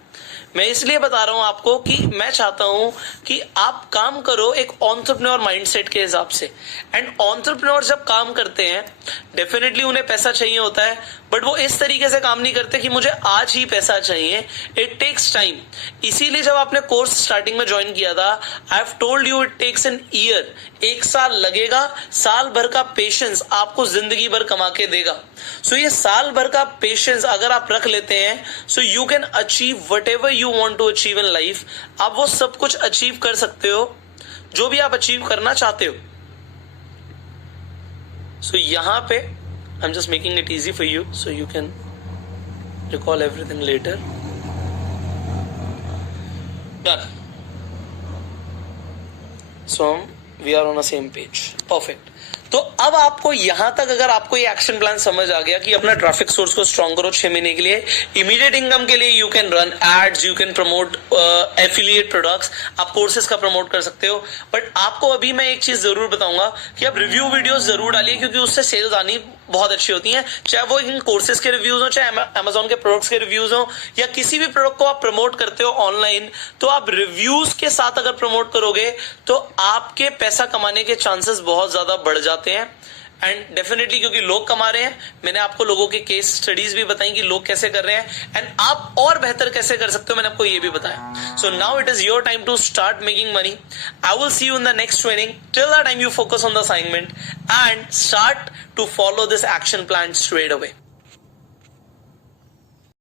मैं इसलिए बता रहा हूं आपको कि मैं चाहता हूं कि आप काम करो एक एंटरप्रेन्योर माइंडसेट के हिसाब से। एंड एंटरप्रेन्योर जब काम करते हैं डेफिनेटली उन्हें पैसा चाहिए होता है, बट वो इस तरीके से काम नहीं करते कि मुझे आज ही पैसा चाहिए। It takes time. इसीलिए जब आपने कोर्स स्टार्टिंग में ज्वाइन किया था, I have told you it takes an year, 1 साल लगेगा। साल भर का पेशेंस आपको जिंदगी भर कमा के देगा। सो ये साल भर का पेशेंस अगर आप रख लेते हैं, so you can achieve whatever you want to achieve in life. आप वो सब कुछ अचीव कर सकते हो जो भी आप अचीव करना चाहते हो। सो यहां पे I'm just making it easy for you so you can recall everything later. Done. So we are on the same page. Perfect. तो अब आपको यहां तक अगर आपको ये एक्शन प्लान समझ आ गया कि अपना ट्रैफिक सोर्स को स्ट्रॉन्ग करो 6 महीने के लिए, इमीडिएट इनकम के लिए you can run ads, you can promote affiliate products, आप कोर्सेज का प्रमोट कर सकते हो। बट आपको अभी मैं एक चीज जरूर बताऊंगा कि आप रिव्यू वीडियोस जरूर डालिए, क्योंकि उससे सेल्स आनी बहुत अच्छी होती हैं, चाहे वो इन कोर्सेज के रिव्यूज हो, चाहे अमेजोन के प्रोडक्ट्स के रिव्यूज हो, या किसी भी प्रोडक्ट को आप प्रमोट करते हो ऑनलाइन, तो आप रिव्यूज के साथ अगर प्रमोट करोगे तो आपके पैसा कमाने के चांसेस बहुत ज्यादा बढ़ जाते हैं। एंड डेफिनेटली क्योंकि लोग कमा रहे हैं, मैंने आपको लोगों के केस स्टडीज भी बताई कि लोग कैसे कर रहे हैं, एंड आप और बेहतर कैसे कर सकते हो मैंने आपको ये भी बताया। So now it is your time to start making money. I will see you in the next training. Till that time you focus on the assignment and start to follow this action plan straight away.